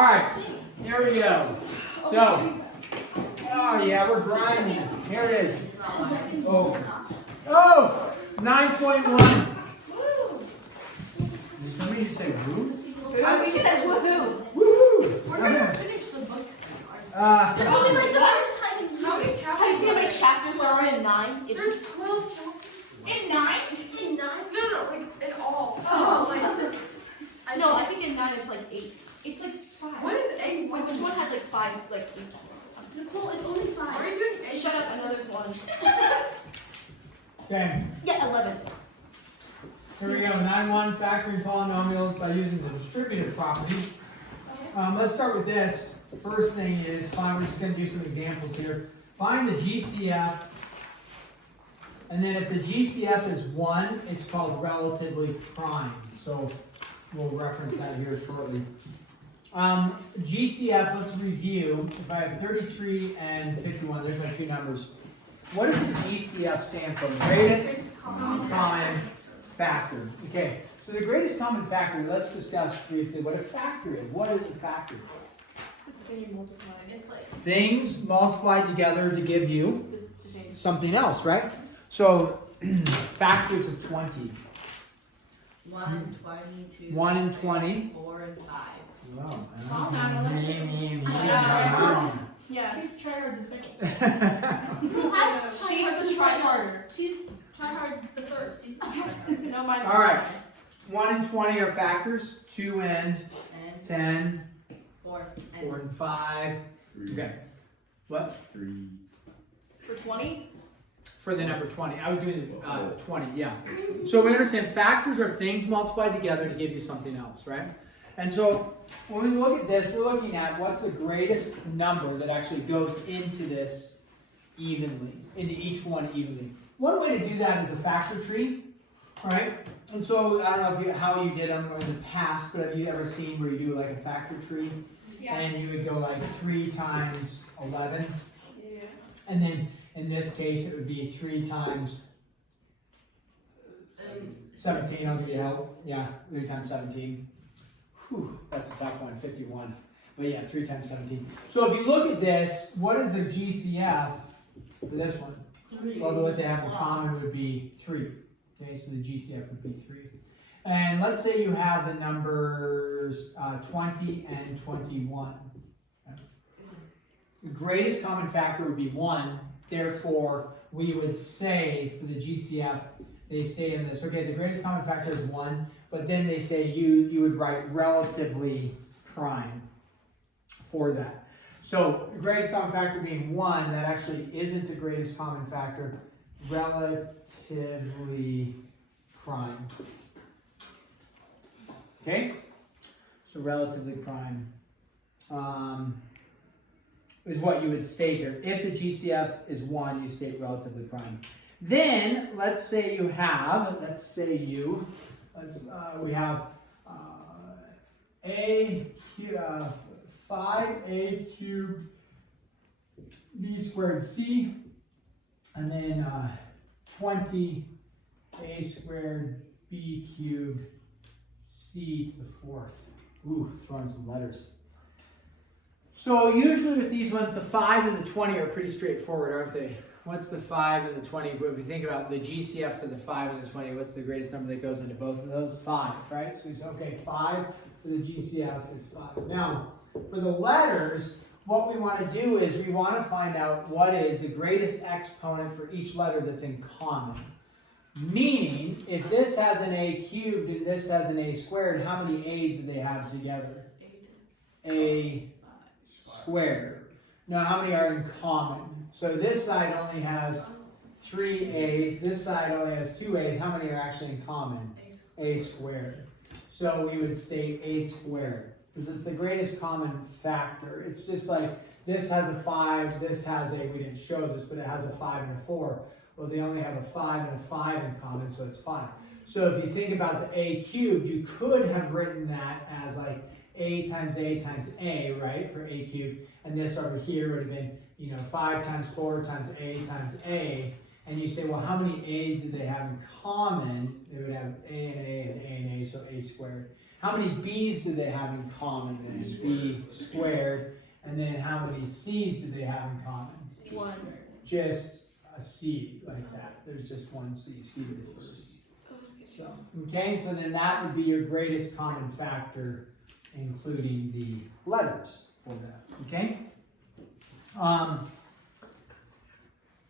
right, here we go. So, oh yeah, we're grinding. Here it is. Oh, 9.1. Did somebody just say woo? She said woohoo. Woohoo! We're gonna finish the books. There's only like the first time in Have you seen how many chapters there are in 9? There's 12 chapters. In 9? In 9? No, like in all. Oh, like, No, I think in 9 it's like 8. It's like 5. What is A? Wait, which one had like 5, like 8? Nicole, it's only 5. Why are you doing A? Shut up, I know there's 1. Okay, Yeah, 11. here we go. 9.1, factoring polynomials by using the distributive property. Let's start with this. First thing is, we're just going to do some examples here. Find the GCF, and then if the GCF is 1, it's called relatively prime. So we'll reference that here shortly. GCF, let's review. If I have 33 and 51, there's my two numbers. What does the GCF stand for? Greatest common factor. Okay, so the greatest common factor, let's discuss briefly what a factor is. What is a factor? It's like Things multiplied together to give you this same. something else, right? So, factors of 20. 1, 22, 1 and 20. 4 and 5. Wow. Yeah. She's try hard the second. She's the try harder. She's try hard the third. She's the try No, mine. All right. 1 and 20 are factors. 2 and 10. 4 4 and 5. 3. Okay. What? 3. For 20? For the number 20. I was doing the 20, yeah. So we understand factors are things multiplied together to give you something else, right? And so when we look at this, we're looking at what's the greatest number that actually goes into this evenly, into each one evenly. One way to do that is a factor tree, right? And so I don't know how you did them in the past, but have you ever seen where you do like a factor tree? Yeah. And you would go like 3 times 11. Yeah. And then in this case, it would be 3 times 17. I'll give you help. Yeah, 3 times 17. Whew, that's a tough one, 51. But yeah, 3 times 17. So if you look at this, what is the GCF for this one? 3. Well, what they have in common would be 3. Okay, so the GCF would be 3. And let's say you have the numbers 20 and 21. Okay. The greatest common factor would be 1. Therefore, we would say for the GCF, they stay in this. Okay, the greatest common factor is 1, but then they say you would write relatively prime for that. So the greatest common factor being 1, that actually isn't the greatest common factor, relatively prime. Okay, so relatively prime is what you would state there. If the GCF is 1, you state relatively prime. Then let's say we have a 5a cubed b squared c, and then 20a squared b cubed c to the 4th. Ooh, throwing some letters. So usually with these ones, the 5 and the 20 are pretty straightforward, aren't they? What's the 5 and the 20? If we think about the GCF for the 5 and the 20, what's the greatest number that goes into both of those? 5, right? So we say, okay, 5 for the GCF is 5. Now, for the letters, what we want to do is we want to find out what is the greatest exponent for each letter that's in common. Meaning, if this has an a cubed and this has an a squared, how many a's do they have together? A squared. Now, how many are in common? So this side only has 3 a's. This side only has 2 a's. How many are actually in common? A squared. So we would state a squared, because it's the greatest common factor. It's just like this has a 5, this has a, we didn't show this, but it has a 5 and a 4. Well, they only have a 5 and a 5 in common, so it's 5. So if you think about the a cubed, you could have written that as like a times a, right, for a cubed. And this over here would have been, 5 times 4 times a. And you say, well, how many a's do they have in common? They would have a and a and a and a, so a squared. How many b's do they have in common then? B squared. And then how many c's do they have in common? 1. Just a c like that. There's just one c, c to the first. So, okay, so then that would be your greatest common factor, including the letters for that, okay?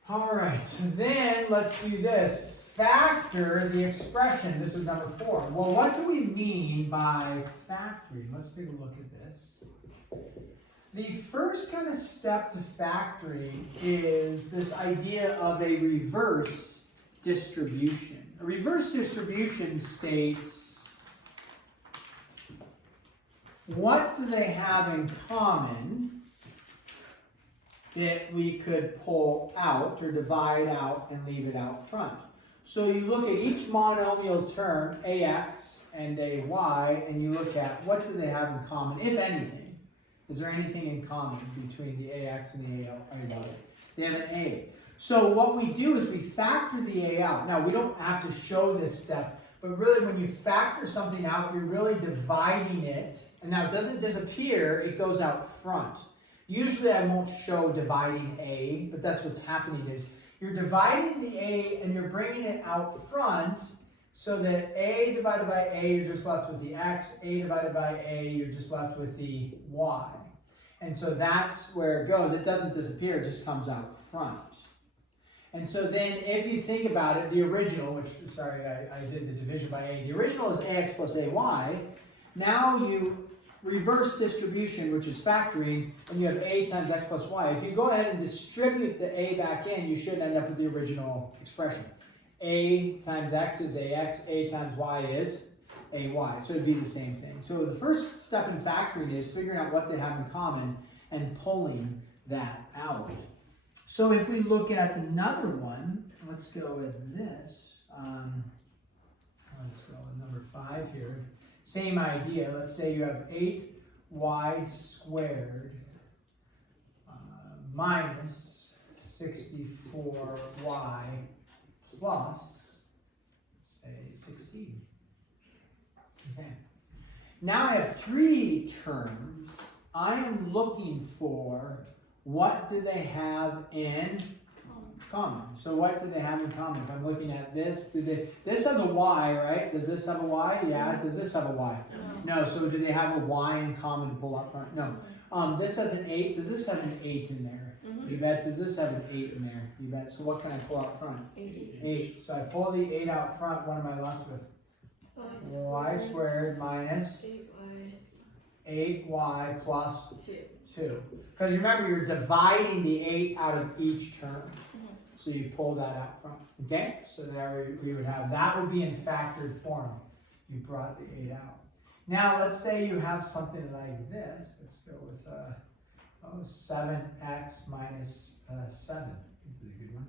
All right, so then let's do this. Factor the expression. This is number 4. Well, what do we mean by factoring? Let's take a look at this. The first kind of step to factoring is this idea of a reverse distribution. A reverse distribution states, what do they have in common that we could pull out or divide out and leave it out front? So you look at each monomial term, ax and ay, and you look at what do they have in common, if anything. Is there anything in common between the ax and the ay? They have an a. So what we do is we factor the a out. Now, we don't have to show this step, but really when you factor something out, you're really dividing it. And now it doesn't disappear, it goes out front. Usually I won't show dividing a, but that's what's happening is you're dividing the a and you're bringing it out front so that a divided by a, you're just left with the x, a divided by a, you're just left with the y. And so that's where it goes. It doesn't disappear, it just comes out front. And so then if you think about it, the original, which, sorry, I did the division by a. The original is ax plus ay. Now you reverse distribution, which is factoring, and you have a times x plus y. If you go ahead and distribute the a back in, you should end up with the original expression. A times x is ax, a times y is ay. So it'd be the same thing. So the first step in factoring is figuring out what they have in common and pulling that out. So if we look at another one, let's go with this. Let's go with number 5 here. Same idea. Let's say you have 8y squared minus 64y plus, say, 16. Okay. Now I have 3 terms. I am looking for what do they have in common. So what do they have in common? If I'm looking at this, this has a y, right? Does this have a y? Yeah. Does this have a y? No. So do they have a y in common to pull up front? No. This has an 8. Does this have an 8 in there? You bet. Does this have an 8 in there? You bet. So what can I pull out front? 8. So I pull the 8 out front. What am I left with? Y squared minus 8y plus 2. Because remember, you're dividing the 8 out of each term. So you pull that out front. Okay? So there we would have, that would be in factored form. You brought the 8 out. Now let's say you have something like this. Let's go with 7x minus 7. This is a good one.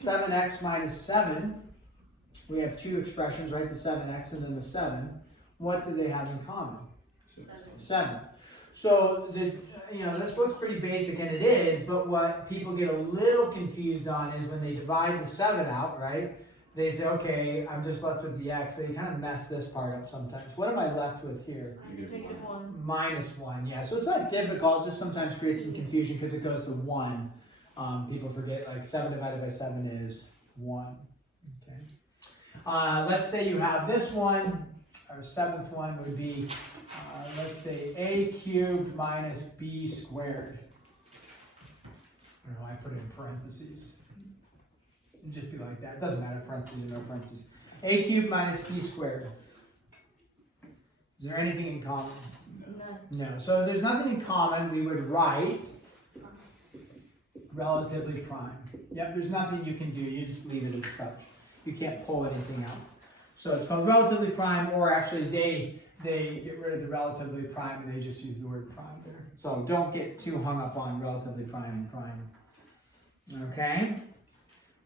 7x minus 7. We have 2 expressions, right? The 7x and then the 7. What do they have in common? 7. So this looks pretty basic, and it is, but what people get a little confused on is when they divide the 7 out, right? They say, okay, I'm just left with the x. They kind of mess this part up sometimes. What am I left with here? Minus 1, yeah. So it's not difficult, just sometimes creates some confusion because it goes to 1. People forget, like 7 divided by 7 is 1. Okay. Let's say you have this one. Our 7th one would be, let's say, a cubed minus b squared. I don't know why I put it in parentheses. It'd just be like that. It doesn't matter, parentheses or no parentheses. A cubed minus b squared. Is there anything in common? No. So if there's nothing in common, we would write relatively prime. Yep, there's nothing you can do. You just leave it as such. You can't pull anything out. So it's called relatively prime, or actually they get rid of the relatively prime and they just use the word prime there. So don't get too hung up on relatively prime and prime. Okay.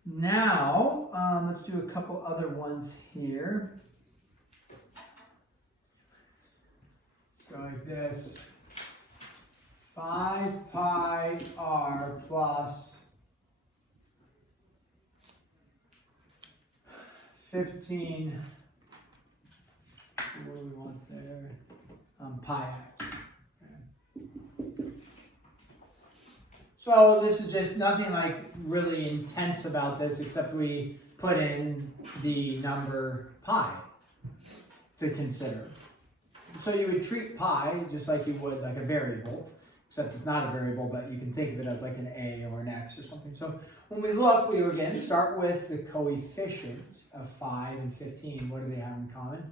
Now, let's do a couple other ones here. Let's go like this. 5 pi r plus 15 what do we want there? Pi x. Okay. So this is just nothing like really intense about this, except we put in the number pi to consider. So you would treat pi just like you would like a variable, except it's not a variable, but you can think of it as like an a or an x or something. So when we look, we would again start with the coefficient of 5 and 15. What do they have in common?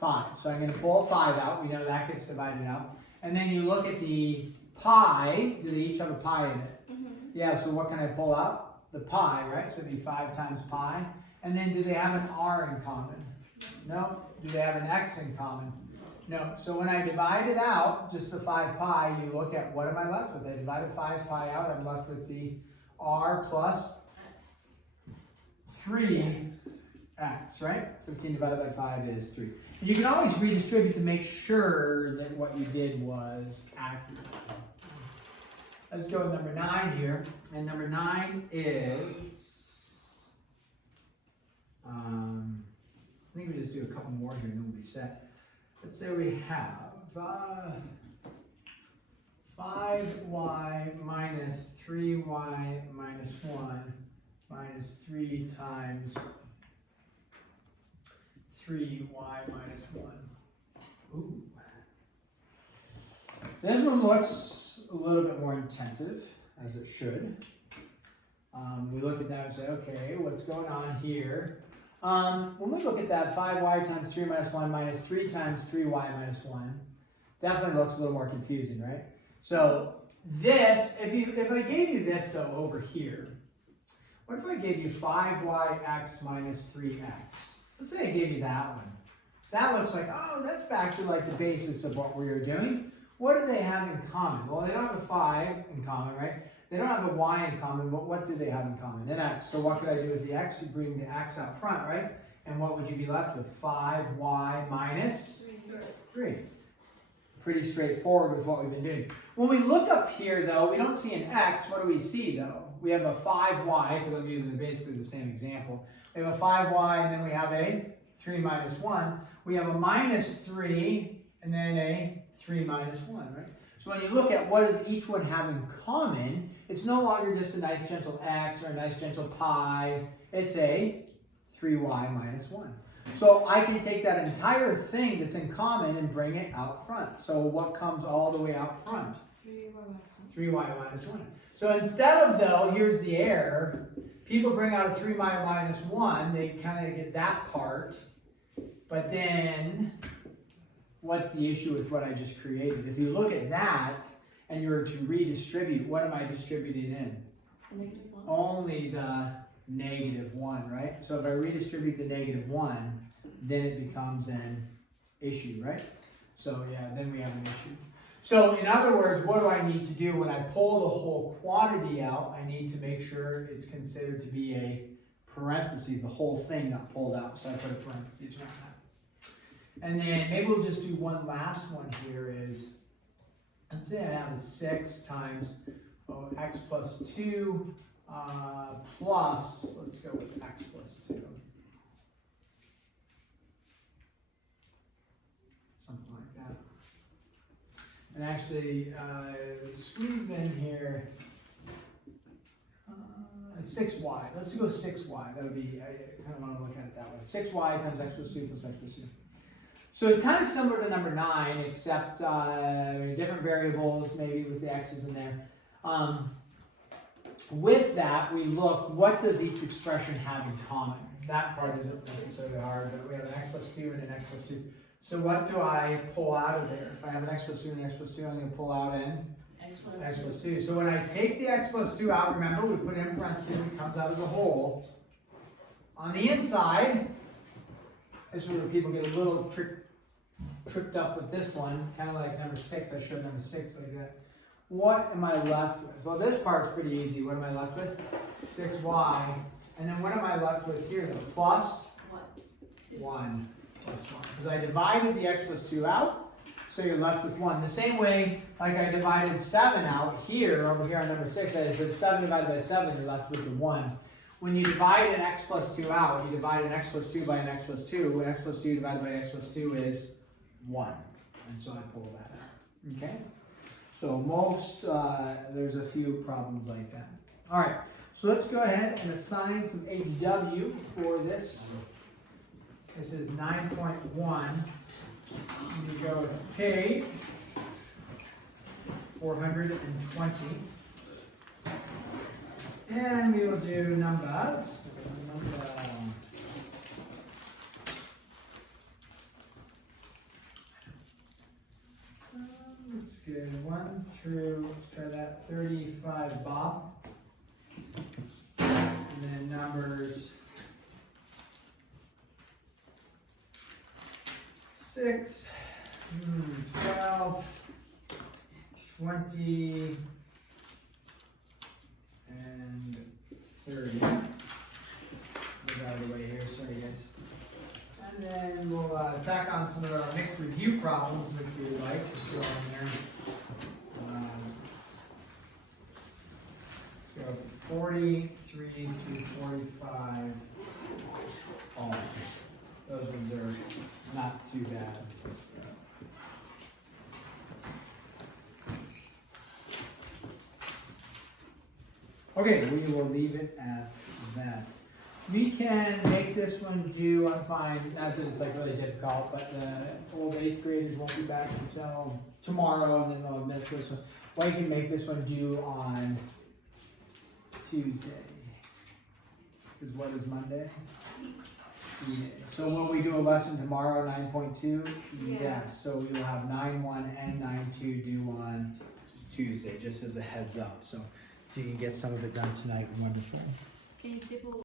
5. So I'm going to pull 5 out. We know that gets divided out. And then you look at the pi. Do they each have a pi in it? Mm-hmm. Yeah, so what can I pull out? The pi, right? So it'd be 5 times pi. And then do they have an r in common? No. Do they have an x in common? No. So when I divide it out, just the 5 pi, you look at what am I left with? I divided 5 pi out. I'm left with the r plus 3x, right? 15 divided by 5 is 3. You can always redistribute to make sure that what you did was accurate. Let's go with number 9 here. And number 9 is, I think we just do a couple more here and then we'll be set. Let's say we have 5y minus 3y minus 1 minus 3 times 3y minus 1. Ooh. This one looks a little bit more intensive, as it should. We look at that and say, okay, what's going on here? When we look at that, 5y times 3 minus 1 minus 3 times 3y minus 1, definitely looks a little more confusing, right? So this, if I gave you this though over here, what if I gave you 5yx minus 3x? Let's say I gave you that one. That looks like, oh, that's back to like the basics of what we were doing. What do they have in common? Well, they don't have a 5 in common, right? They don't have a y in common, but what do they have in common? An x. So what could I do with the x? You bring the x out front, right? And what would you be left with? 5y minus 3. Pretty straightforward with what we've been doing. When we look up here, though, we don't see an x. What do we see, though? We have a 5y, because I'm using basically the same example. We have a 5y, and then we have a 3 minus 1. We have a minus 3, and then a 3 minus 1, right? So when you look at what does each one have in common, it's no longer just a nice gentle x or a nice gentle pi. It's a 3y minus 1. So I can take that entire thing that's in common and bring it out front. So what comes all the way out front? 3y minus 1. So instead of, though, here's the error, people bring out a 3y minus 1, they kind of get that part, but then what's the issue with what I just created? If you look at that and you were to redistribute, what am I distributing in? -1. Only the -1, right? So if I redistribute the -1, then it becomes an issue, right? So yeah, then we have an issue. So in other words, what do I need to do when I pull the whole quantity out? I need to make sure it's considered to be a parentheses. The whole thing got pulled out, so I put a parentheses around that. And then maybe we'll just do one last one here is, let's say I have a 6 times x plus 2 plus, let's go with x plus 2. Something like that. And actually, squeeze in here, 6y. Let's go 6y. That would be, I kind of want to look at it that way. 6y times x plus 2 plus x plus 2. So it's kind of similar to number 9, except different variables, maybe with the x's in there. With that, we look, what does each expression have in common? That part isn't necessarily hard, but we have an x plus 2 and an x plus 2. So what do I pull out of there? If I have an x plus 2 and an x plus 2, I'm going to pull out an x plus 2. So when I take the x plus 2 out, remember, we put it in parentheses, it comes out as a whole. On the inside, this is where people get a little tripped up with this one, kind of like number 6. I showed number 6 like that. What am I left with? Well, this part's pretty easy. What am I left with? 6y. And then what am I left with here, though? Plus 1. Plus 1. Because I divided the x plus 2 out, so you're left with 1. The same way, like I divided 7 out here, over here on number 6, I said 7 divided by 7, you're left with the 1. when you divide an x plus 2 out, you divide an x plus 2 by an x plus 2. X plus 2 divided by x plus 2 is 1. And so I pull that out. Okay? So most, there's a few problems like that. All right, so let's go ahead and assign some HW for this. This is 9.1. You go with K, 420. And we will do numbers. Let's go 1 through, let's try that, 35 bob. And then numbers 6, 12, 20, and 30. Move out of the way here, sorry guys. And then we'll tack on some of our mixed review problems, which we would like to throw in there. Let's go 43 through 45. All. Those ones are not too bad. Okay, we will leave it at that. We can make this one due on fine, not that it's like really difficult, but the old 8th graders won't be back until tomorrow and then they'll miss this one. Well, you can make this one due on Tuesday. Because what is Monday? Tuesday. So will we do a lesson tomorrow, 9.2? Yeah. Yes, so we will have 9.1 and 9.2 due on Tuesday, just as a heads up. So if you can get some of it done tonight, wonderful. Can you staple